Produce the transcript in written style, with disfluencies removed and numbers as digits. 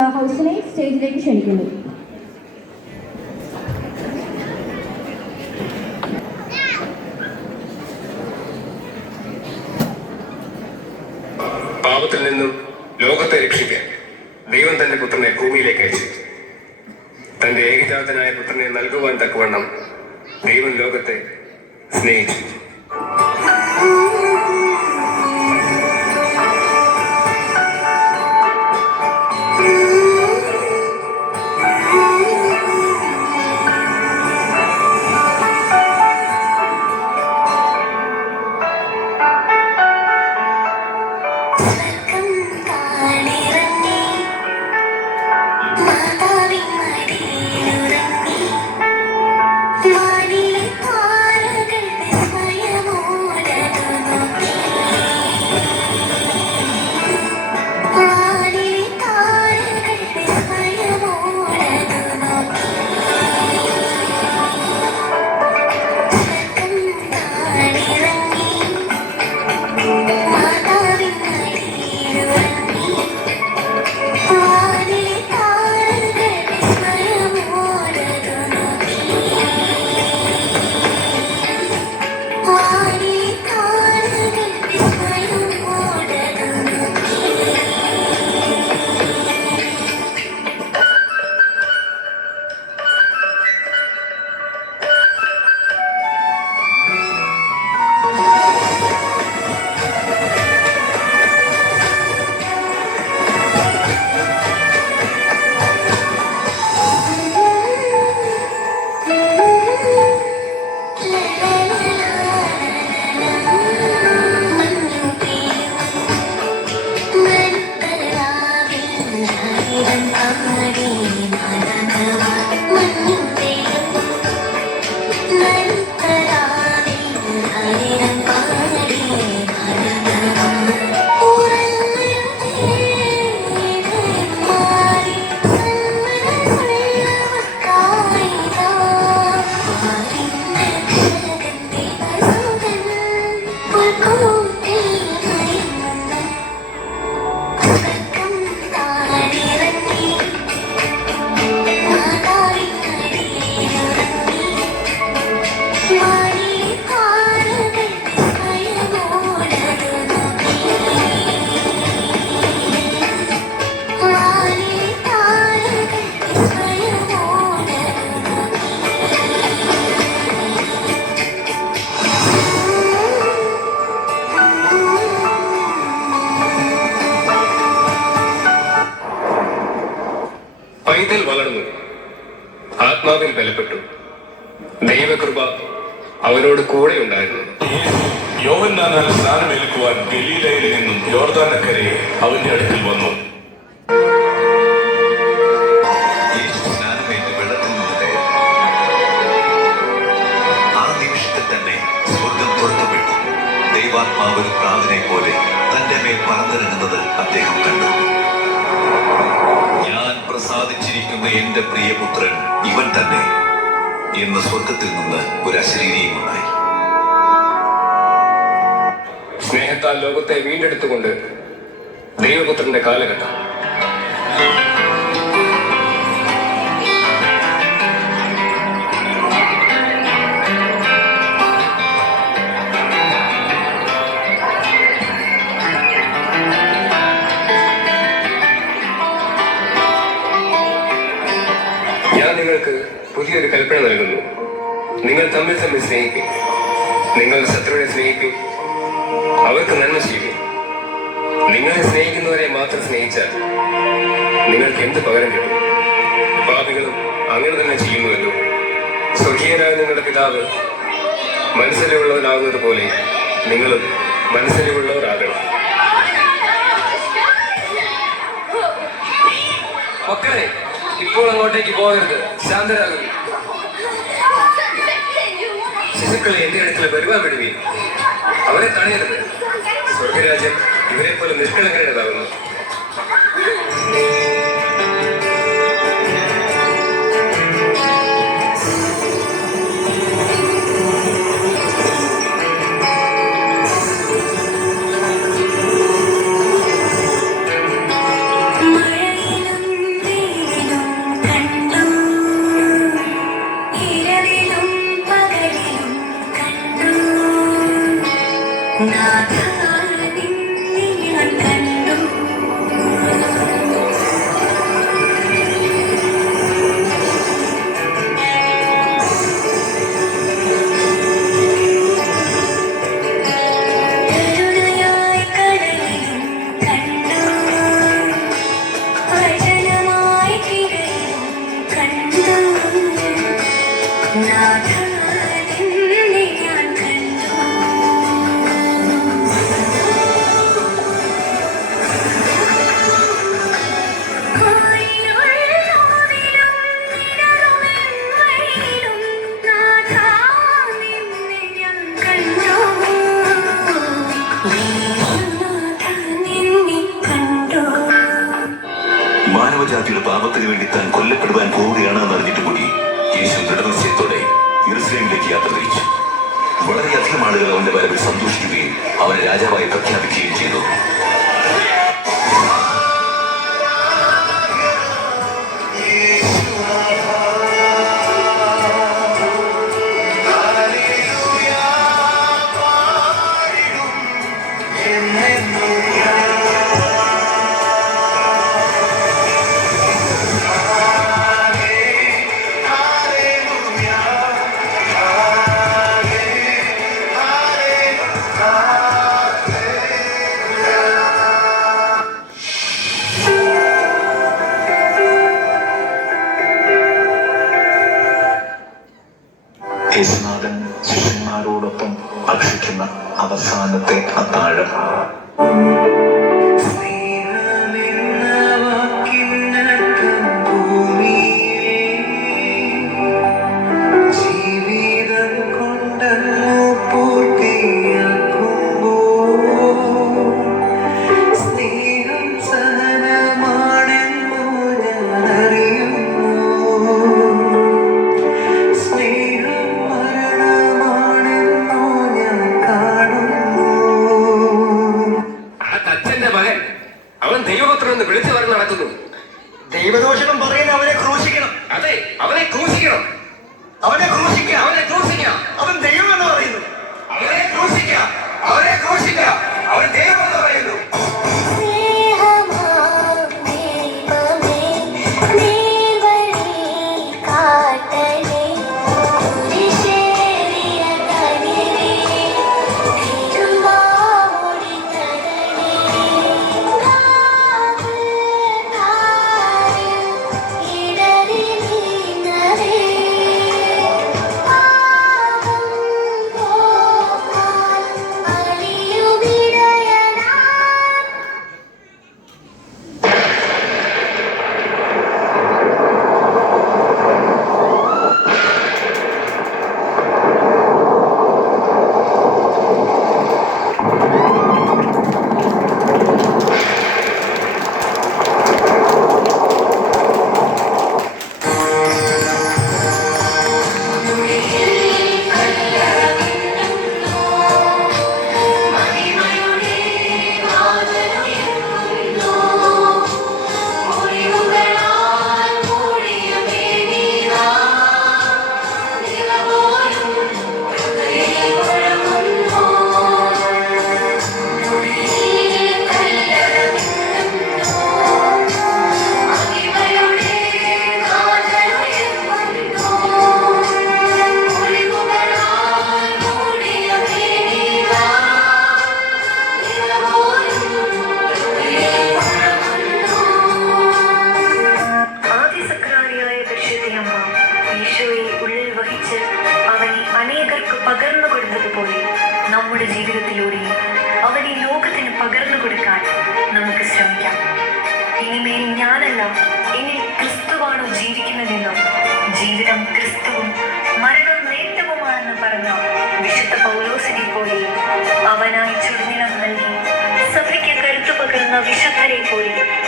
ഹൗസിനെ സ്റ്റേജിലേക്ക് ക്ഷണിക്കുന്നു. പാപത്തിൽ നിന്നും ലോകത്തെ രക്ഷിക്കാൻ ദൈവം തന്റെ പുത്രനെ ഭൂമിയിലേക്ക് അയച്ചു. തന്റെ ഏകജാതനായ പുത്രനെ നൽകുവാൻ തക്കവണ്ണം ദൈവം ലോകത്തെ സ്നേഹിച്ചു. പൈതൽ വളർന്നു, ആത്മാവിൽ ബലപ്പെട്ടു. ദൈവകൃപ അവരോട് കൂടെ ഉണ്ടായിരുന്നു. യോഹന്നാനാൽ സ്നാനമേൽക്കുവാൻ ഗലീലയിൽ നിന്നും യോർദാനക്കരെ അവന്റെ അടുക്കൽ വന്നു. ആ നിമിഷത്തിൽ തന്നെ സ്വർഗം തുറക്കപ്പെട്ടു. ദൈവാത്മാവ് ഒരു പ്രാവിനെ പോലെ തന്റെ മേൽ പറന്നിറങ്ങുന്നത് അദ്ദേഹം കണ്ടു. ഞാൻ പ്രസാദിച്ചിരിക്കുന്ന എന്റെ പ്രിയപുത്രൻ ഇവൻ തന്നെ എന്ന് സ്വർഗത്തിൽ നിന്ന് ഒരു അശരീരിയും ഉണ്ടായി. സ്നേഹത്താൽ ലോകത്തെ വീണ്ടെടുത്തുകൊണ്ട് ദൈവപുത്രന്റെ കാലഘട്ടം. ഞാൻ നിങ്ങൾക്ക് പുതിയൊരു കൽപ്പന നൽകുന്നു. നിങ്ങൾ തമ്മിൽ തമ്മിൽ സ്നേഹിക്കും. നിങ്ങൾ ശത്രുവിനെ സ്നേഹിക്കും, അവർക്ക് നന്മ ചെയ്യും. നിങ്ങളെ സ്നേഹിക്കുന്നവരെ മാത്രം സ്നേഹിച്ചാൽ നിങ്ങൾക്ക് എന്ത് പകരം കിട്ടും? പാപികളും അങ്ങനെ തന്നെ ചെയ്യുന്നുവല്ലോ. സ്വർഗീയനായ നിങ്ങളുടെ പിതാവ് മനസ്സിലുള്ളവനാകുന്നത് പോലെ നിങ്ങളും മനസ്സിലുള്ളവരാകണം. മക്കളെ, ഇപ്പോൾ അങ്ങോട്ടേക്ക് പോകരുത്, ശാന്തരാകുന്നു. ശിശുക്കളെ എന്റെ അടുക്കൽ വരുവാൻ വിടുകയും അവരെ തടയരുത്. സ്വർഗരാജ്യം ഇവരെ പോലെ നിഷ്കളങ്കരുടേതാകുന്നു. മഴയിലും മനുഷ്യരുടെ പാപത്തിന് വേണ്ടി താൻ കൊല്ലപ്പെടുവാൻ പോവുകയാണ് എന്നറിഞ്ഞിട്ട് കൂടി യേശു ദൃഢനിശ്ചയത്തോടെ യെരൂശലേമിലേക്ക് യാത്ര തിരിച്ചു. വളരെയധികം ആളുകൾ അവന്റെ വരവിൽ സന്തോഷിക്കുകയും അവനെ രാജാവായി പ്രഖ്യാപിക്കുകയും ചെയ്തു. യേശുനാഥൻ ശിഷ്യന്മാരോടൊപ്പം ഭക്ഷിക്കുന്ന അവസാനത്തെ അത്താഴം. വിളിച്ചു പറഞ്ഞ് നടക്കുന്നു. ദൈവദോഷണം പറയുന്ന അവനെ ക്രൂശിക്കണം. അതെ, അവനെ ക്രൂശിക്കണം. അവനെ ക്രൂശിക്കാം. അവനെ ക്രൂശിക്കാം. അവൻ ദൈവം എന്ന് പറയുന്നു. അവനെ ക്രൂശിക്കാം. അവനെ ക്രൂശിക്കാം. അവൻ ദൈവം എന്ന് പറയുന്നു. പകർന്നു കൊടുത്തതുപോലെ നമ്മുടെ ജീവിതത്തിലൂടെയും അവൻ ഈ ലോകത്തിന് പകർന്നു കൊടുക്കാൻ നമുക്ക് ശ്രമിക്കാം. ഇനിമേൽ ഞാനല്ല, എന്നിൽ ക്രിസ്തുവാണോ ജീവിക്കുന്നതെന്നും ജീവിതം ക്രിസ്തുവും മരണം നേട്ടവുമാണെന്ന് പറഞ്ഞ വിശുദ്ധ പൗലോസിനെ പോലെ അവനായി ചുടുനിലം നൽകി സഭയ്ക്ക് കരുത്തു പകരുന്ന വിശുദ്ധരെ പോലെ